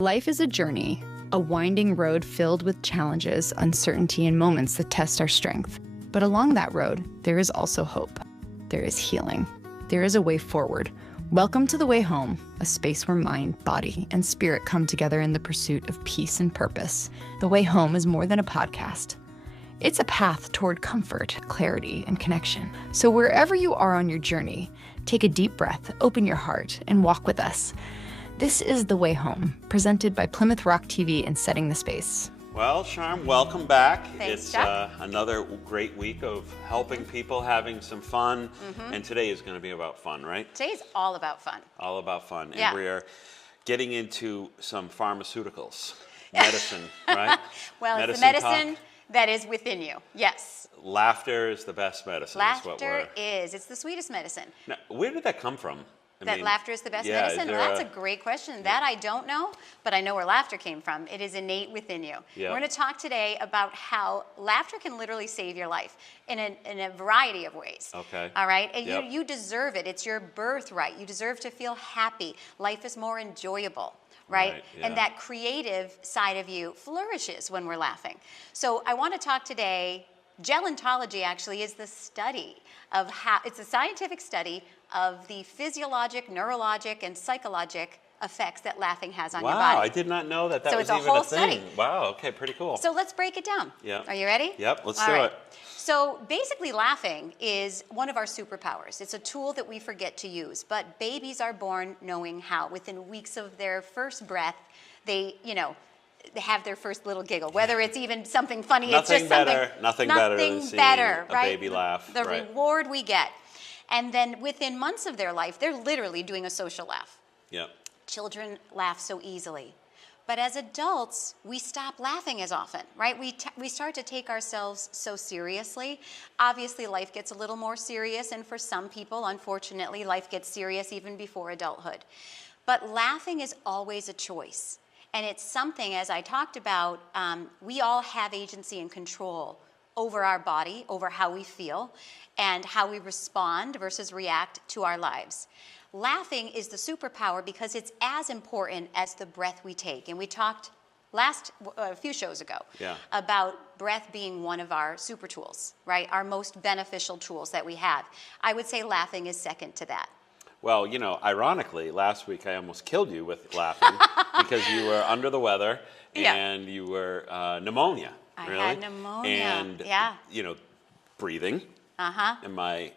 Life is a journey, a winding road filled with challenges, uncertainty, and moments that test our strength. But along that road, there is also hope. There is healing. There is a way forward. Welcome to The Way Home, a space where mind, body, and spirit come together in the pursuit of peace and purpose. The Way Home is more than a podcast. It's a path toward comfort, clarity, and connection. So wherever you are on your journey, take a deep breath, open your heart, and walk with us. This is The Way Home, presented by Plymouth Rock TV and Setting the Space. Well, Sharm, welcome back. Thanks, it's Chuck. Another great week of helping people, having some fun, and today is going to be about fun, right? Today's all about fun. All about fun, Yeah. and we're getting into some pharmaceuticals, medicine, right? Well, it's the medicine talk. that is within you, yes. Laughter is the best medicine. Is what Laughter is. It's the sweetest medicine. Now, where did that come from? I mean, Laughter is the best yeah, medicine? Well, that's a great question. That I don't know, but I know where laughter came from. It is innate within you. Yeah. We're going to talk today about how laughter can literally save your life in a variety of ways. Okay. All right? And Yep. you deserve it. It's your birthright. You deserve to feel happy. Life is more enjoyable. Right? Yeah. And that creative side of you flourishes when we're laughing. So I want to talk today, gerontology actually is the study of how, it's a scientific study of the physiologic, neurologic, and psychologic effects that laughing has on your body. Wow, I did not know that So was it's a even whole a thing. study. Wow, okay, pretty cool. So let's break it down. Yeah. Are you ready? Yep, let's All do right. it. So basically laughing is one of our superpowers. It's a tool that we forget to use, but babies are born knowing how. Within weeks of their first breath, they have their first little giggle, whether it's even something funny, it's just Nothing better than seeing a right? baby laugh. The right. reward we get. And then within months of their life, they're literally doing a social laugh. Yeah. Children laugh so easily. But as adults, we stop laughing as often, right? We start to take ourselves so seriously. Obviously, life gets a little more serious, and for some people, unfortunately, life gets serious even before adulthood. But laughing is always a choice. And it's something, as I talked about, we all have agency and control over our body, over how we feel, and how we respond versus react to our lives. Laughing is the superpower because it's as important as the breath we take. And we talked a few shows ago about breath being one of our super tools, right? Our most beneficial tools that we have. I would say laughing is second to that. Well, you know, ironically, last week I almost killed you with laughing because you were under the weather and you were pneumonia. I really? had pneumonia. And, you know, breathing and my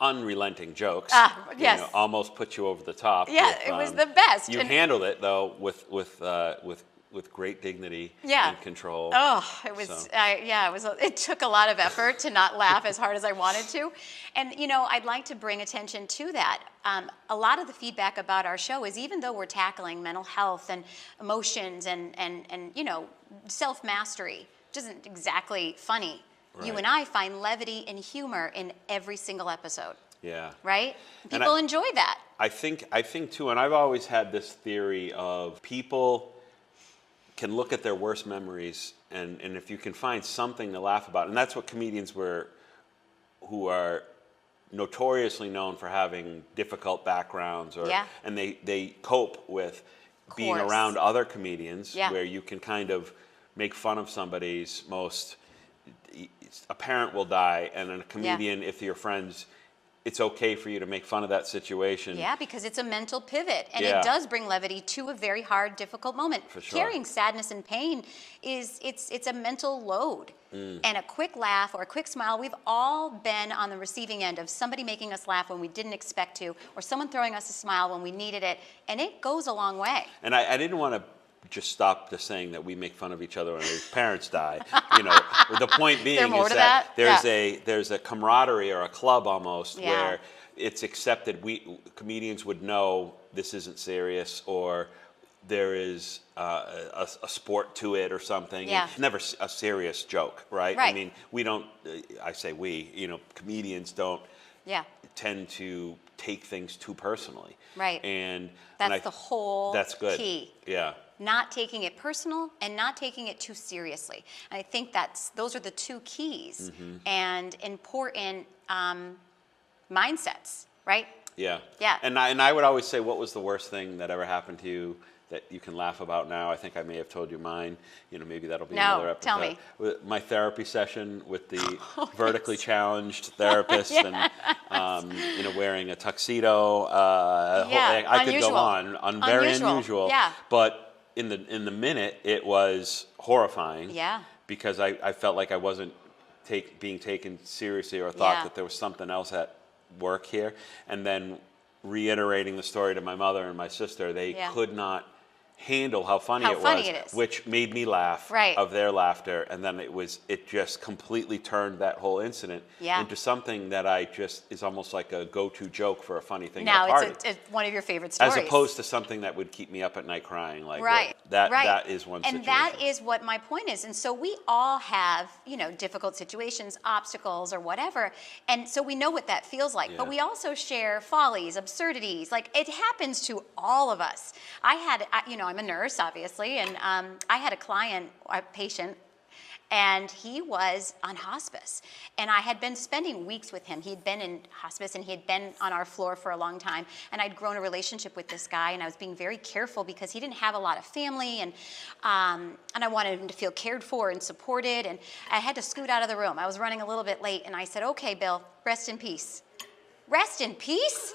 unrelenting jokes yes. you know, almost put you over the top. Yeah, with, it was the best. You handled it, though, with great dignity and control. Oh, it was, So. it took a lot of effort to not laugh as hard as I wanted to. And, you know, I'd like to bring attention to that. A lot of the feedback about our show is even though we're tackling mental health and emotions and you know, self-mastery, which isn't exactly funny, you and I find levity and humor in every single episode. Yeah. Right? People enjoy that. I think too, and I've always had this theory of people can look at their worst memories and if you can find something to laugh about, and that's what comedians who are notoriously known for having difficult backgrounds and they cope with being around other comedians where you can kind of make fun of somebody's most, a parent will die, and a comedian, if you're friends, it's okay for you to make fun of that situation. Yeah, because it's a mental pivot, and it does bring levity to a very hard, difficult moment. For sure. Carrying sadness and pain it's a mental load. And a quick laugh or a quick smile, we've all been on the receiving end of somebody making us laugh when we didn't expect to, or someone throwing us a smile when we needed it, and it goes a long way. And I didn't want to just stop just saying that we make fun of each other when our parents die. You know, the point being is that there's a camaraderie or a club almost where it's accepted. Comedians would know this isn't serious, or there is a sport to it or something. Yeah. It's never a serious joke, right? Right. I mean, we don't. I say we. You know, comedians don't tend to take things too personally. Right. And that's the whole key. Yeah. Not taking it personal and not taking it too seriously. And I think those are the two keys and important mindsets, right? Yeah. Yeah. And I would always say, what was the worst thing that ever happened to you that you can laugh about now. I think I may have told you mine. You know, maybe that'll be No, another episode. tell me. My therapy session with the vertically challenged therapist, and you know, wearing a tuxedo. I could go on. Very unusual. Yeah. But in the minute, it was horrifying. Yeah. Because I felt like I wasn't being taken seriously, or thought that there was something else at work here. And then reiterating the story to my mother and my sister, they could not handle how funny it was, which made me laugh of their laughter. And then it just completely turned that whole incident into something that is almost like a go-to joke for a funny thing at a party. Now it's one of your favorite stories. As opposed to something that would keep me up at night crying. Like that is one situation. And that is what my point is. And so we all have, you know, difficult situations, obstacles or whatever. And so we know what that feels like. But we also share follies, absurdities. Like, it happens to all of us. I'm a nurse, obviously, and I had a patient, and he was on hospice. And I had been spending weeks with him. He'd been in hospice, and he had been on our floor for a long time. And I'd grown a relationship with this guy, and I was being very careful because he didn't have a lot of family, and I wanted him to feel cared for and supported. And I had to scoot out of the room. I was running a little bit late, and I said, "Okay, Bill, rest in peace." Rest in peace?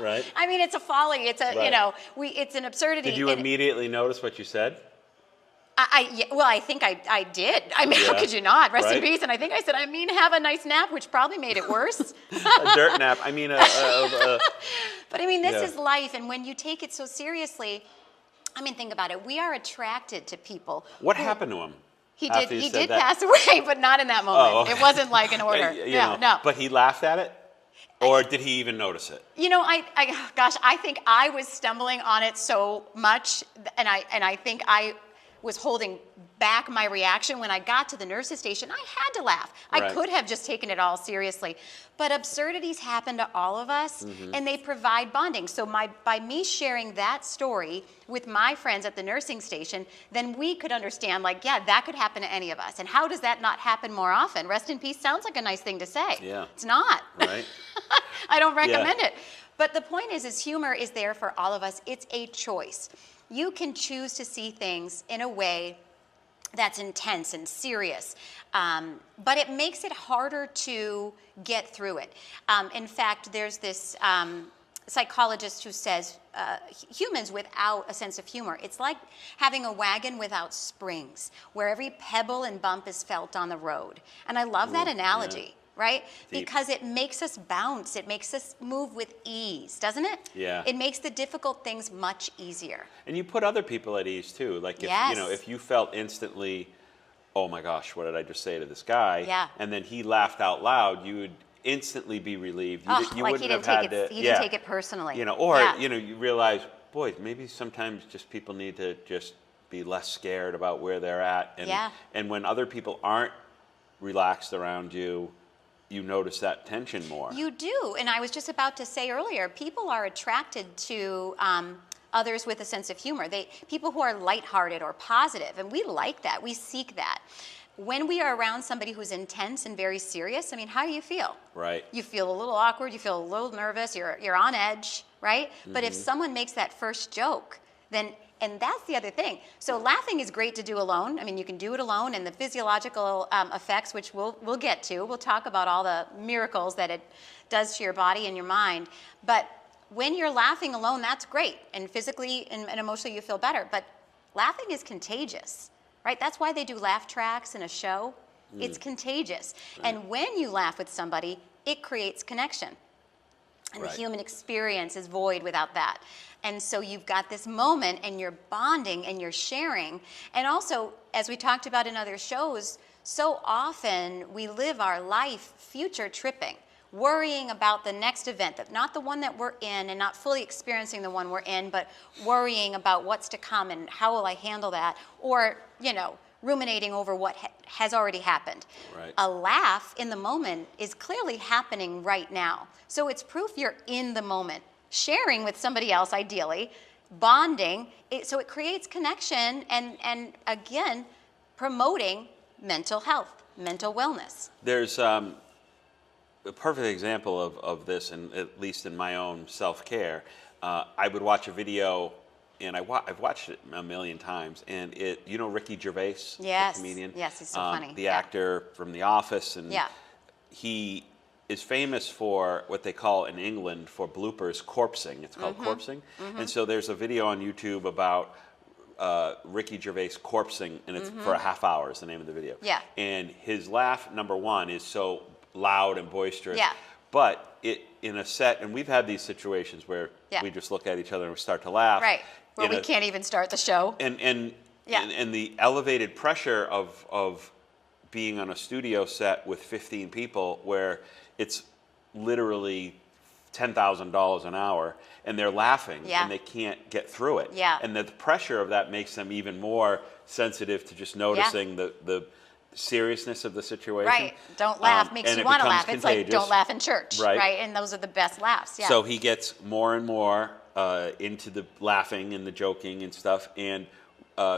Right. I mean, it's a folly. It's it's an absurdity. Did you immediately notice what you said? I think I did. I mean, how could you not? Rest in peace. And I think I said, have a nice nap, which probably made it worse. A dirt nap. I mean, but I mean, this is life. And when you take it so seriously, I mean, think about it. We are attracted to people. What happened to him? He did pass away, but not in that moment. Oh, okay. It wasn't like an order. No. But he laughed at it? Or did he even notice it? You know, I think I was stumbling on it so much, and I think I was holding back my reaction. When I got to the nurse's station, I had to laugh. I could have just taken it all seriously. But absurdities happen to all of us, and they provide bonding. So by me sharing that story with my friends at the nursing station, then we could understand, like, that could happen to any of us. And how does that not happen more often? Rest in peace sounds like a nice thing to say. Yeah. It's not. Right. I don't recommend it. But the point is humor is there for all of us. It's a choice. You can choose to see things in a way that's intense and serious, but it makes it harder to get through it. In fact, there's this psychologist who says humans without a sense of humor, it's like having a wagon without springs, where every pebble and bump is felt on the road. And I love that analogy. Yeah. Right? Deep. Because it makes us bounce. It makes us move with ease, doesn't it? Yeah. It makes the difficult things much easier. And you put other people at ease too. Like if you felt instantly, oh my gosh, what did I just say to this guy? Yeah. And then he laughed out loud, you would instantly be relieved. You like wouldn't he didn't have take had it. to, He didn't take it personally. You realize, boy, maybe sometimes just people need to just be less scared about where they're at. And when other people aren't relaxed around you, you notice that tension more. You do. And I was just about to say earlier, people are attracted to others with a sense of humor. People who are lighthearted or positive, and we like that. We seek that. When we are around somebody who's intense and very serious, I mean, how do you feel? Right. You feel a little awkward, you feel a little nervous, you're on edge, right? But if someone makes that first joke, then and that's the other thing. So laughing is great to do alone. I mean, you can do it alone, and the physiological effects, which we'll get to. We'll talk about all the miracles that it does to your body and your mind. But when you're laughing alone, that's great. And physically and emotionally, you feel better. But laughing is contagious, right? That's why they do laugh tracks in a show. It's contagious. Right. And when you laugh with somebody, it creates connection. And the human experience is void without that. And so you've got this moment, and you're bonding, and you're sharing. And also, as we talked about in other shows, so often we live our life future tripping, worrying about the next event, not the one that we're in, and not fully experiencing the one we're in, but worrying about what's to come and how will I handle that, or, ruminating over what has already happened. Right. A laugh in the moment is clearly happening right now. So it's proof you're in the moment, sharing with somebody else, ideally, bonding. So it creates connection and again, promoting mental health, mental wellness. There's a perfect example of this, and at least in my own self-care. I would watch a video and I've watched it a million times, and you know Ricky Gervais, Yes. the comedian? Yes, he's so funny. The Yeah. actor from The Office, and Yeah. he is famous for what they call in England for bloopers, corpsing. It's called corpsing. And so there's a video on YouTube about Ricky Gervais corpsing, and it's for a half hour is the name of the video. Yeah. And his laugh, number one, is so loud and boisterous. Yeah. But in a set, and we've had these situations where Yeah. we just look at each other and we start to laugh. Right. Where we can't even start the show. And Yeah. the elevated pressure of being on a studio set with 15 people where it's literally $10,000 an hour and they're laughing Yeah. and they can't get through it. Yeah. And the pressure of that makes them even more sensitive to just noticing the seriousness of the situation. Right. Don't laugh makes and you it want to becomes laugh. It's like contagious. don't laugh in church. Right. And those are the best laughs. Yeah. So he gets more and more into the laughing and the joking and stuff. And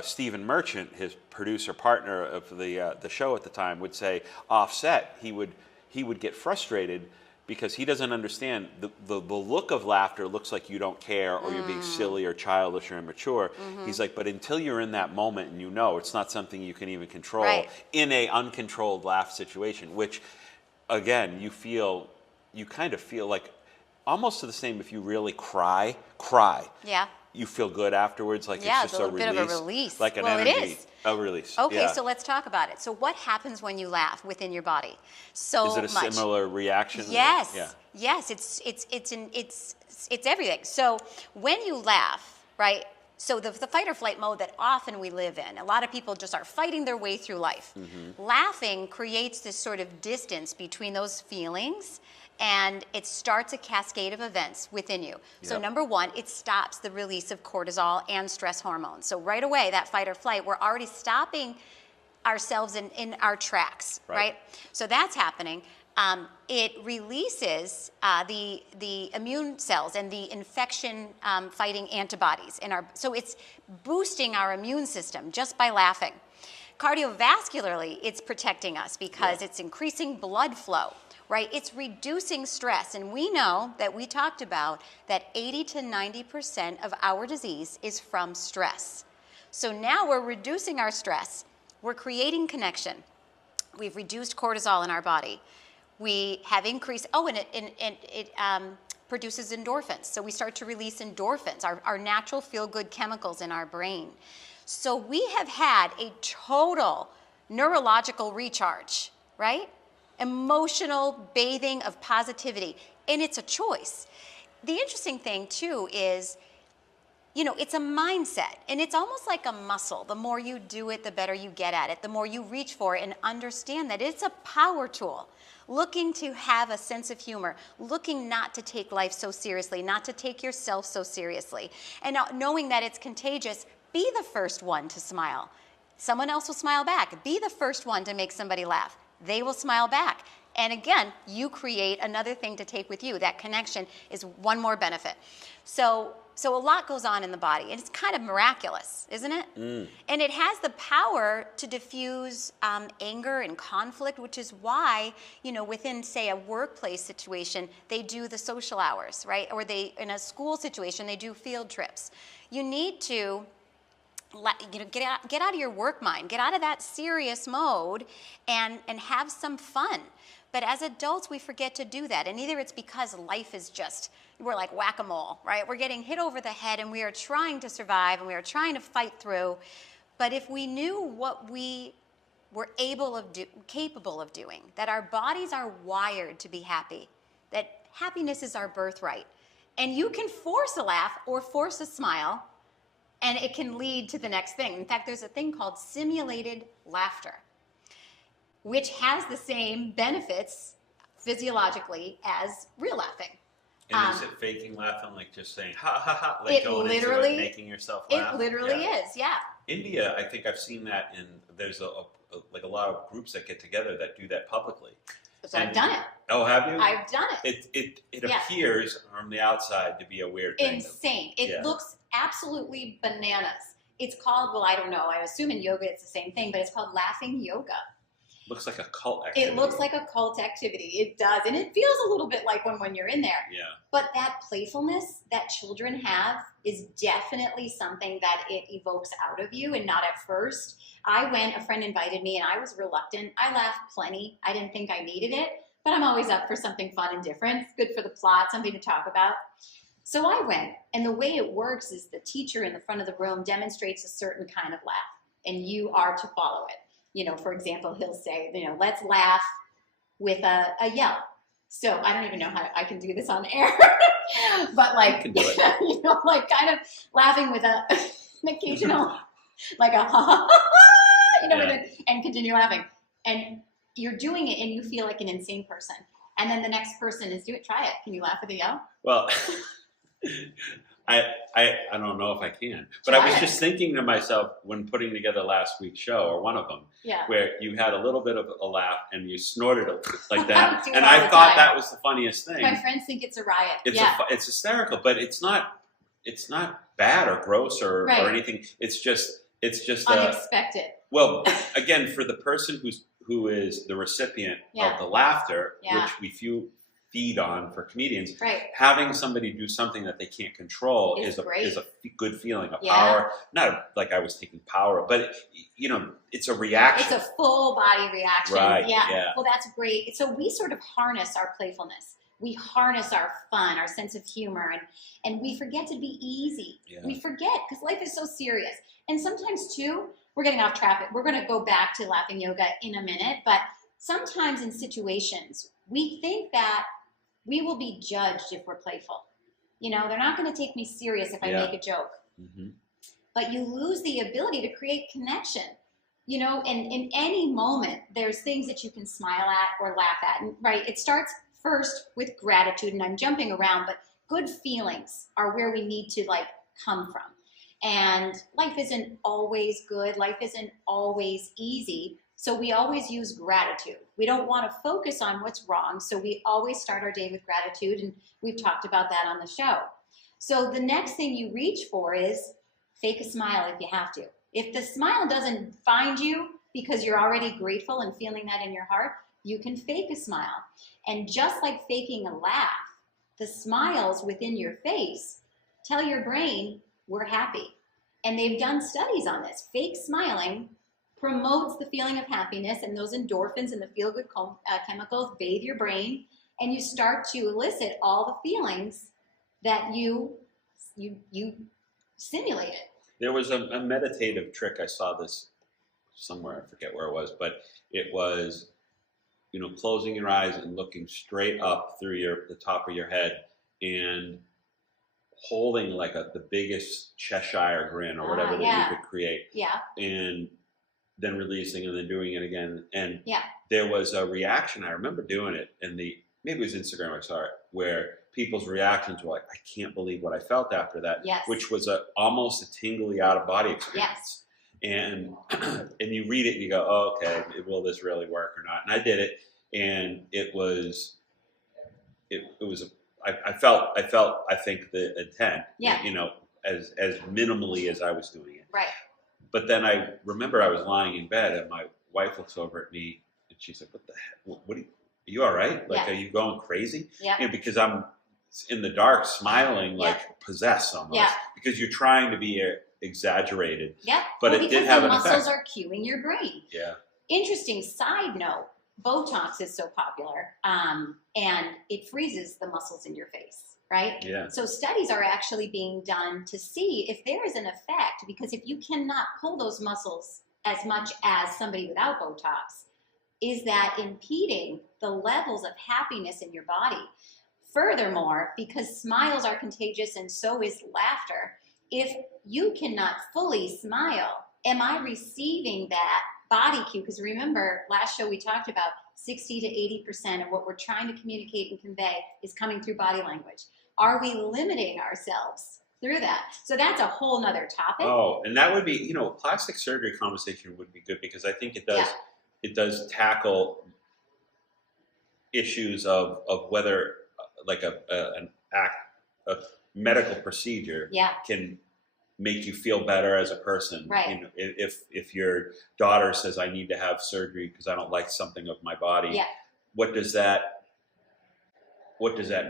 Stephen Merchant, his producer partner of the show at the time, would say offset he would get frustrated because he doesn't understand the look of laughter looks like you don't care or you're being silly or childish or immature. He's like, but until you're in that moment and you know it's not something you can even control Right. in a uncontrolled laugh situation, which again you kind of feel like almost the same if you really cry. Yeah. You feel good afterwards, like Yeah, it's it's just a little bit of a release. like an Well, it energy, is. a release. Okay, yeah. so let's talk about it. So what happens when you laugh within your body? So Is it a much. similar reaction? Yes. Yeah. Yes, it's everything. So when you laugh, right? So the fight or flight mode that often we live in, a lot of people just are fighting their way through life. Laughing creates this sort of distance between those feelings, and it starts a cascade of events within you. So Yep. number one, it stops the release of cortisol and stress hormones. So right away, that fight or flight, we're already stopping ourselves in our tracks, right? So that's happening. It releases the immune cells and the infection fighting antibodies in our. So it's boosting our immune system just by laughing. Cardiovascularly, it's protecting us because it's increasing blood flow, right? It's reducing stress, and we know that we talked about that 80 to 90% of our disease is from stress. So now we're reducing our stress. We're creating connection. We've reduced cortisol in our body. We have increased, and it produces endorphins. So we start to release endorphins, our natural feel-good chemicals in our brain. So we have had a total neurological recharge, right? Emotional bathing of positivity, and it's a choice. The interesting thing too is, it's a mindset, and it's almost like a muscle. The more you do it, the better you get at it. The more you reach for it and understand that it's a power tool. Looking to have a sense of humor, looking not to take life so seriously, not to take yourself so seriously, and knowing that it's contagious, be the first one to smile. Someone else will smile back. Be the first one to make somebody laugh. They will smile back. And again, you create another thing to take with you. That connection is one more benefit. So a lot goes on in the body, and it's kind of miraculous, isn't it? And it has the power to diffuse anger and conflict, which is why, within, say, a workplace situation, they do the social hours, right? Or in a school situation, they do field trips. You need to get out of your work mind, get out of that serious mode, and have some fun. But as adults, we forget to do that. And either it's because life is we're like whack-a-mole, right? We're getting hit over the head and we are trying to survive and we are trying to fight through. But if we knew what we were capable of doing, that our bodies are wired to be happy, that happiness is our birthright, and you can force a laugh or force a smile, and it can lead to the next thing. In fact, there's a thing called simulated laughter, which has the same benefits physiologically as real laughing. And is it faking laughing, like just saying ha ha ha, like It going literally- into it, making yourself laugh? It literally is, yeah. India, I think I've seen that, there's a lot of groups that get together that do that publicly. So I've done it. Oh, have you? I've done it. It Yeah. appears from the outside to be a weird thing. Insane. It Yeah. looks absolutely bananas. It's called, well, I don't know. I assume in yoga it's the same thing, but it's called laughing yoga. Looks like a cult activity. It looks like a cult activity. It does. And it feels a little bit like one when you're in there. Yeah. But that playfulness that children have is definitely something that it evokes out of you, and not at first. A friend invited me and I was reluctant. I laughed plenty. I didn't think I needed it, but I'm always up for something fun and different. It's good for the plot, something to talk about. So I went, and the way it works is the teacher in the front of the room demonstrates a certain kind of laugh, and you are to follow it. You know, for example, he'll say, you know, let's laugh with a yell. So I don't even know how I can do this on air, but like, You can do it. you know, like kind of laughing with an occasional, like a ha ha ha ha, you know, Yeah. and continue laughing. And you're doing it and you feel like an insane person. And then the next person is try it. Can you laugh with a yell? Well, I don't know if I can, but I was just thinking to myself when putting together last week's show, or one of them, Yeah. where you had a little bit of a laugh and you snorted like that, Do it and all I the thought time. that was the funniest thing. My friends think it's a riot. It's Yeah. it's hysterical, but it's not bad or gross or Right. anything. It's just Unexpected. well, again, for the person who is the recipient Yeah. of the laughter, Yeah. which we feed on for comedians, Right. having somebody do something that they can't control It's is great. a good feeling, a Yeah. power. Not like I was taking power, but you know, it's a reaction. It's a full body reaction. Right, Yeah. yeah. Well, that's great. So we sort of harness our playfulness. We harness our fun, our sense of humor, and we forget to be easy. Yeah. We forget because life is so serious. And sometimes too, we're getting off track. We're going to go back to laughing yoga in a minute, but sometimes in situations, we think that we will be judged if we're playful. You know, they're not going to take me serious if I Yeah. make a joke. Mhm. But you lose the ability to create connection. You know, and in any moment, there's things that you can smile at or laugh at. And, right, it starts first with gratitude, and I'm jumping around, but good feelings are where we need to like come from. And life isn't always good. Life isn't always easy. So we always use gratitude. We don't want to focus on what's wrong. So we always start our day with gratitude. And we've talked about that on the show. So the next thing you reach for is fake a smile if you have to. If the smile doesn't find you because you're already grateful and feeling that in your heart, you can fake a smile. And just like faking a laugh, the smiles within your face tell your brain we're happy. And they've done studies on this. Fake smiling promotes the feeling of happiness, and those endorphins and the feel-good chemicals bathe your brain, and you start to elicit all the feelings that you simulated. There was a meditative trick. I saw this somewhere. I forget where it was, but it was, you know, closing your eyes and looking straight up through the top of your head and holding like the biggest Cheshire grin or whatever that yeah. you could create, Yeah. and then releasing and then doing it again. And Yeah. there was a reaction. I remember doing it, and maybe it was Instagram, I saw it, where people's reactions were like, I can't believe what I felt after that, Yes. which was almost a tingly out of body experience. Yes. And you read it and you go, oh, okay, will this really work or not? And I did it, and it was I felt I think the intent, Yeah. you know, as minimally as I was doing it. Right. But then I remember I was lying in bed, and my wife looks over at me and she's like, what the heck? Are you all right? Like, Yeah. are you going crazy? Yeah. You know, because I'm in the dark smiling Yeah. like possessed almost. Yeah. Because you're trying to be exaggerated. Yep. But well, it did because have the an muscles effect. are cueing your brain. Yeah. Interesting side note, Botox is so popular, and it freezes the muscles in your face, right? Yeah. So studies are actually being done to see if there is an effect, because if you cannot pull those muscles as much as somebody without Botox, is that impeding the levels of happiness in your body? Furthermore, because smiles are contagious and so is laughter, if you cannot fully smile, am I receiving that body cue? Because remember, last show we talked about 60 to 80% of what we're trying to communicate and convey is coming through body language. Are we limiting ourselves through that? So that's a whole nother topic. Oh, and that would be, you know, plastic surgery conversation would be good, because I think it does Yeah. it does tackle issues of whether like a medical procedure Yeah. can make you feel better as a person. Right. You know, if your daughter says, I need to have surgery because I don't like something of my body, Yeah. what does that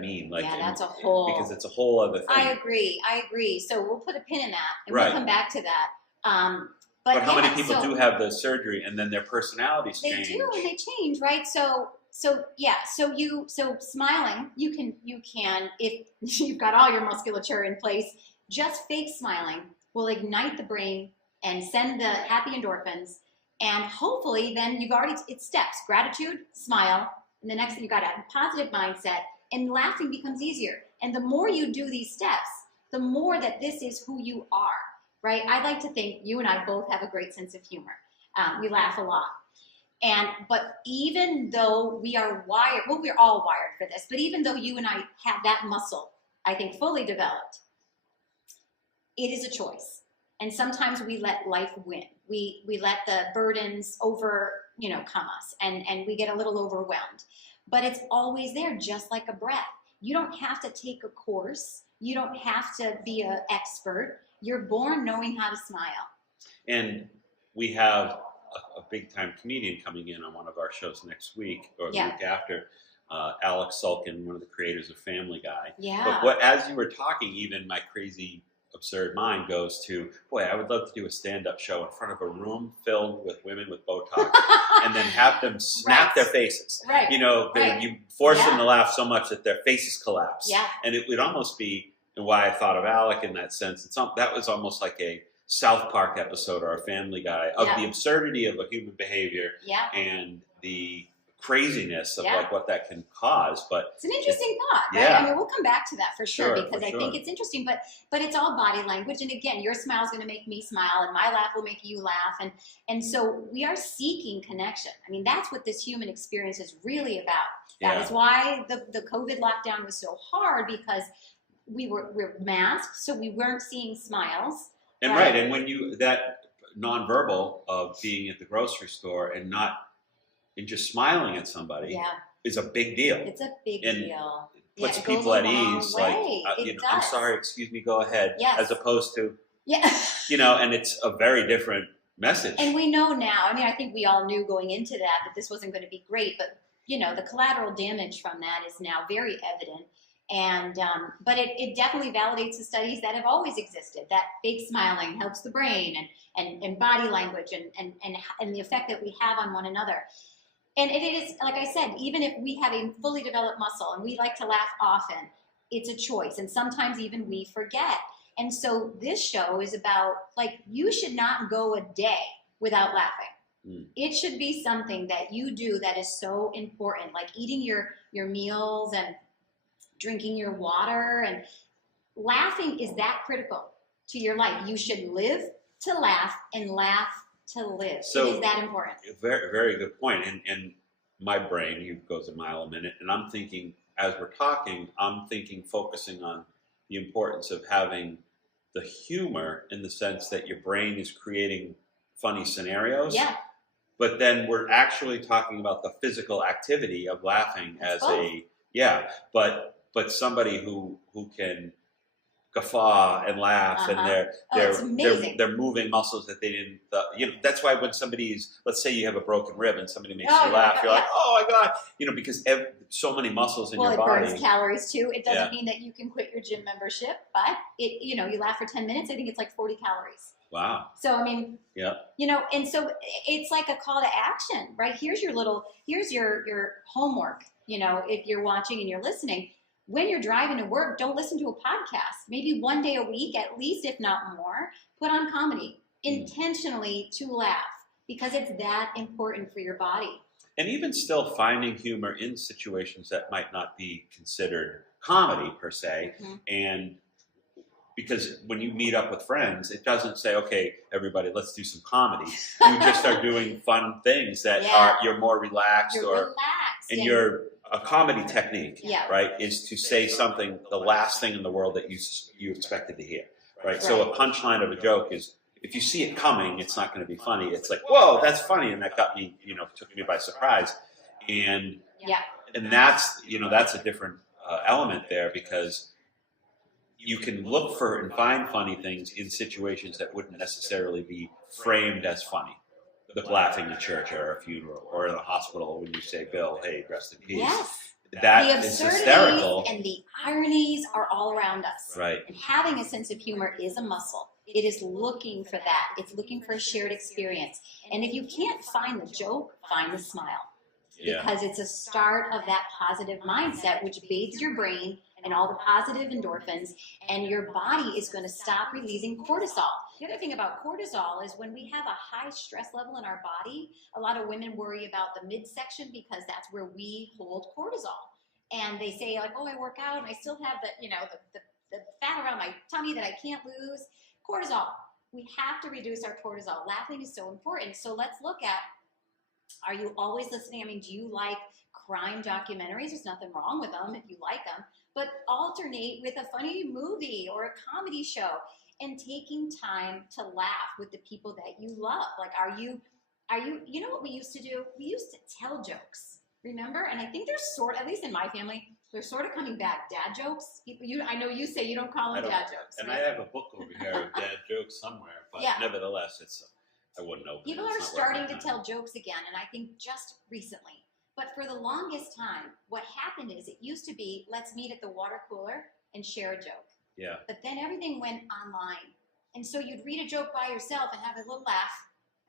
mean? Like, Yeah, that's a whole. because it's a whole other thing. I agree. So we'll put a pin in that, and Right. we'll come back to that. But how many people do have the surgery and then their personalities They change? do, and they change, right? So smiling, you can if you've got all your musculature in place, just fake smiling will ignite the brain and send the happy endorphins, and hopefully then it's steps: gratitude, smile, and the next thing you got a positive mindset, and laughing becomes easier. And the more you do these steps, the more that this is who you are. Right? I like to think you and I both have a great sense of humor. We laugh a lot. But even though we are wired, well, we're all wired for this, but even though you and I have that muscle, I think, fully developed, it is a choice. And sometimes we let life win. We let the burdens come us, and we get a little overwhelmed. But it's always there, just like a breath. You don't have to take a course. You don't have to be an expert. You're born knowing how to smile. And we have a big-time comedian coming in on one of our shows next week or the week after, Alex Sulkin, one of the creators of Family Guy. Yeah. But as you were talking, even my crazy, absurd mind goes to, boy, I would love to do a stand-up show in front of a room filled with women with Botox and then have them snap their faces. Right. You know, you force them to laugh so much that their faces collapse. Yeah. And it would almost be, and why I thought of Alec in that sense, that was almost like a South Park episode or a Family Guy of the absurdity of a human behavior and the craziness of like what that can cause. But it's an interesting thought, right? I mean, we'll come back to that for sure because I think it's interesting, but it's all body language. And again, your smile is going to make me smile and my laugh will make you laugh. And so we are seeking connection. I mean, that's what this human experience is really about. That is why the COVID lockdown was so hard, because we're masked, so we weren't seeing smiles. And and when that nonverbal of being at the grocery store and just smiling at somebody is a big deal. It's a big deal. Puts people at ease. Like, I'm sorry, excuse me, go ahead. Yes. As opposed to, and it's a very different message. And we know now, I mean, I think we all knew going into that this wasn't going to be great, but the collateral damage from that is now very evident. And but it definitely validates the studies that have always existed, that fake smiling helps the brain and body language and the effect that we have on one another. And it is, like I said, even if we have a fully developed muscle and we like to laugh often, it's a choice. And sometimes even we forget. And so this show is about, like, you should not go a day without laughing. It should be something that you do that is so important, like eating your meals and drinking your water, and laughing is that critical to your life. You should live to laugh and laugh to live. So it is that important. Very, very good point. And my brain goes a mile a minute, and I'm thinking, as we're talking, focusing on the importance of having the humor in the sense that your brain is creating funny scenarios. Yeah. But then we're actually talking about the physical activity of laughing as but somebody who can guffaw and laugh, and they're moving muscles that they didn't. That's why when somebody's, let's say you have a broken rib and somebody makes you laugh, you're like, oh my god, because so many muscles in your body. It burns calories too. It doesn't mean that you can quit your gym membership, but you laugh for 10 minutes. I think it's like 40 calories. Wow. So I mean, and so it's like a call to action, right? Here's your homework. If you're watching and you're listening, when you're driving to work, don't listen to a podcast. Maybe one day a week, at least, if not more, put on comedy intentionally to laugh, because it's that important for your body. And even still finding humor in situations that might not be considered comedy per se. And because when you meet up with friends, it doesn't say, okay, everybody, let's do some comedy. You just are doing fun things that you're more relaxed. And you're a comedy technique, right, is to say something, the last thing in the world that you expected to hear, right? So a punchline of a joke is, if you see it coming, it's not going to be funny. It's like, whoa, that's funny, and that got me, took me by surprise, and that's a different element there, because you can look for and find funny things in situations that wouldn't necessarily be framed as funny. The laughing in church or a funeral or in a hospital when you say, Bill, hey, rest in peace. Yes. That The is absurdities hysterical. and the ironies are all around us. Right. And having a sense of humor is a muscle. It is looking for that. It's looking for a shared experience. And if you can't find the joke, find the smile. Yeah. Because it's a start of that positive mindset, which bathes your brain and all the positive endorphins, and your body is going to stop releasing cortisol. The other thing about cortisol is when we have a high stress level in our body, a lot of women worry about the midsection because that's where we hold cortisol. And they say, like, oh, I work out and I still have the fat around my tummy that I can't lose. Cortisol. We have to reduce our cortisol. Laughing is so important. So let's look at, are you always listening? I mean, do you like crime documentaries? There's nothing wrong with them if you like them. But alternate with a funny movie or a comedy show and taking time to laugh with the people that you love. Like, you know what we used to do? We used to tell jokes, remember? And I think they're at least in my family, they're sort of coming back. Dad jokes. I know you say you don't call them dad jokes. And right? I have a book over here of dad jokes somewhere, but nevertheless, I wouldn't open it. People are starting to tell jokes again, and I think just recently. But for the longest time, what happened is it used to be, let's meet at the water cooler and share a joke. Yeah. But then everything went online. And so you'd read a joke by yourself and have a little laugh,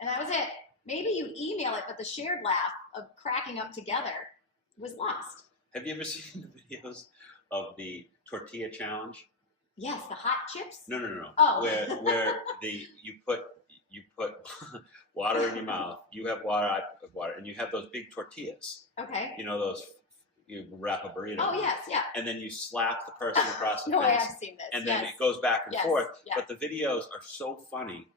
and that was it. Maybe you'd email it, but the shared laugh of cracking up together was lost. Have you ever seen the videos of the tortilla challenge? Yes, the hot chips? No. Oh. Where you put water in your mouth, you have water, I have water, and you have those big tortillas. Okay. You know those, you wrap a burrito. Oh, yes, yeah. And then you slap the person across the No, I face. have seen this. And then it goes back and forth. Yeah. But the videos are so funny,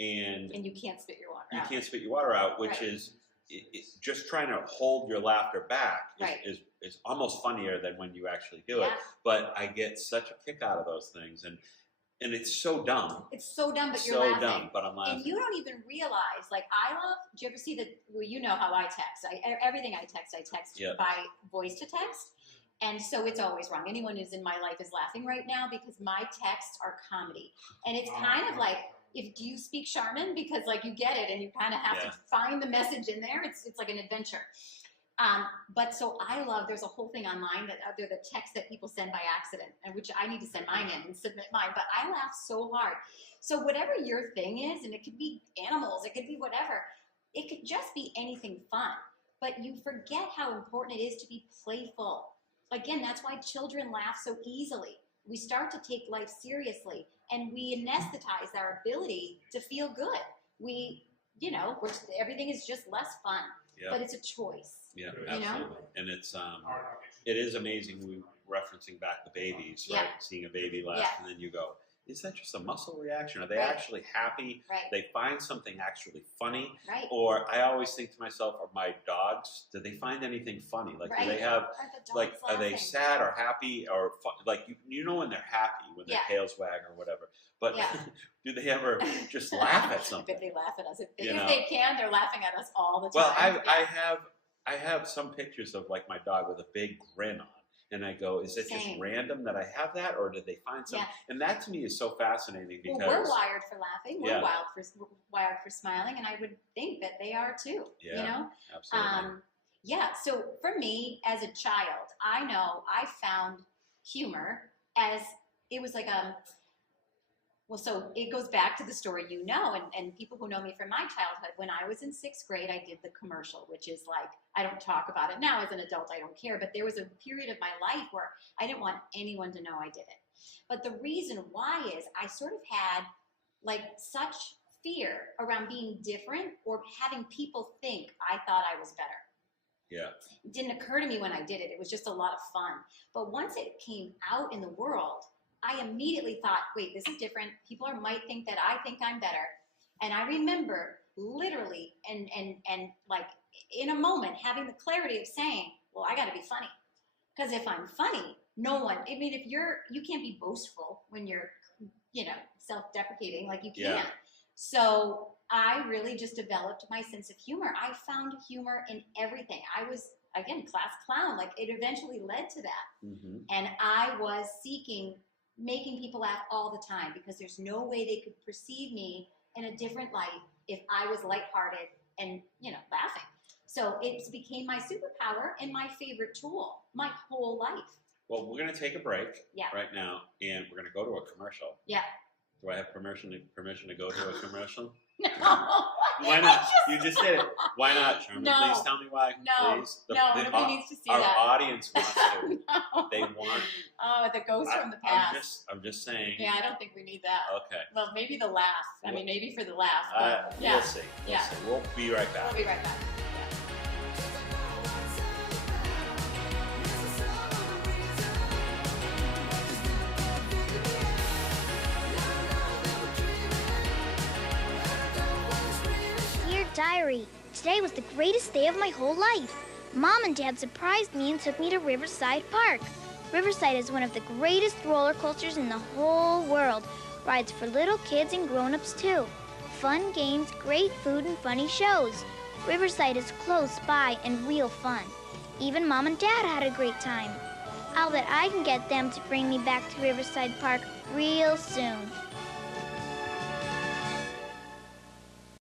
and you can't spit your water out. You can't spit your water out, which is just trying to hold your laughter back is almost funnier than when you actually do it. But I get such a kick out of those things, and it's so dumb. It's so dumb, but you're so laughing. Dumb, but I'm laughing. And you don't even realize, like, do you ever see well, you know how I text. Everything I text by voice to text. And so it's always wrong. Anyone who's in my life is laughing right now because my texts are comedy. And it's kind of like, do you speak Sharmin? Because like you get it and you kind of have to find the message in there. It's like an adventure. But so there's a whole thing online that they're the texts that people send by accident, and which I need to send mine in and submit mine, but I laugh so hard. So whatever your thing is, and it could be animals, it could be whatever, it could just be anything fun, but you forget how important it is to be playful. Again, that's why children laugh so easily. We start to take life seriously, and we anesthetize our ability to feel good. Everything is just less fun, but it's a choice. Yeah, absolutely. And it is amazing. We referencing back the babies, right? Seeing a baby laugh, and then you go, is that just a muscle reaction? Are they actually happy? Right. They find something actually funny? Right. Or I always think to myself, are my dogs, do they find anything funny? Like, do they have, are they sad or happy or like, you know when they're happy, when their tails wag or whatever. But do they ever just laugh at something? If they laugh at us. If they can, they're laughing at us all the time. Well, I have some pictures of like my dog with a big grin on. And I go, is it just random that I have that, or did they find something? And that to me is so fascinating because we're wired for laughing, we're wired for smiling, and I would think that they are too. Yeah, you know, absolutely. So for me as a child, I know I found humor as it was like so it goes back to the story, and people who know me from my childhood. When I was in 6th grade, I did the commercial, which is like, I don't talk about it now as an adult, I don't care, but there was a period of my life where I didn't want anyone to know I did it. But the reason why is I sort of had like such fear around being different or having people think I thought I was better. Yeah. It didn't occur to me when I did it. It was just a lot of fun. But once it came out in the world, I immediately thought, wait, this is different. People might think that I think I'm better. And I remember literally and like in a moment having the clarity of saying, well, I got to be funny. Because if I'm funny, if you can't be boastful when you're, self-deprecating, like you can't. So I really just developed my sense of humor. I found humor in everything. I was, again, class clown. Like it eventually led to that. Mm-hmm. And I was seeking making people laugh all the time because there's no way they could perceive me in a different light if I was lighthearted and, laughing. So it became my superpower and my favorite tool my whole life. Well, we're going to take a break Yeah. right now, and we're going to go to a commercial. Yeah. Do I have permission to go to a commercial? No. Why not? You just did it. Why not, Sharmin? No. Please tell me why. No. Please. Nobody needs to see our that. Our audience wants to. No. They want. Oh, the ghost from the past. I'm just saying. Yeah, I don't think we need that. Okay. Well, maybe the laugh. I mean, maybe for the laugh. But yeah. We'll see. We'll see. We'll be right back. We'll be right back. Dear Diary, today was the greatest day of my whole life. Mom and Dad surprised me and took me to Riverside Park. Riverside is one of the greatest roller coasters in the whole world. Rides for little kids and grown-ups too. Fun games, great food, and funny shows. Riverside is close by and real fun. Even Mom and Dad had a great time. I'll bet I can get them to bring me back to Riverside Park real soon.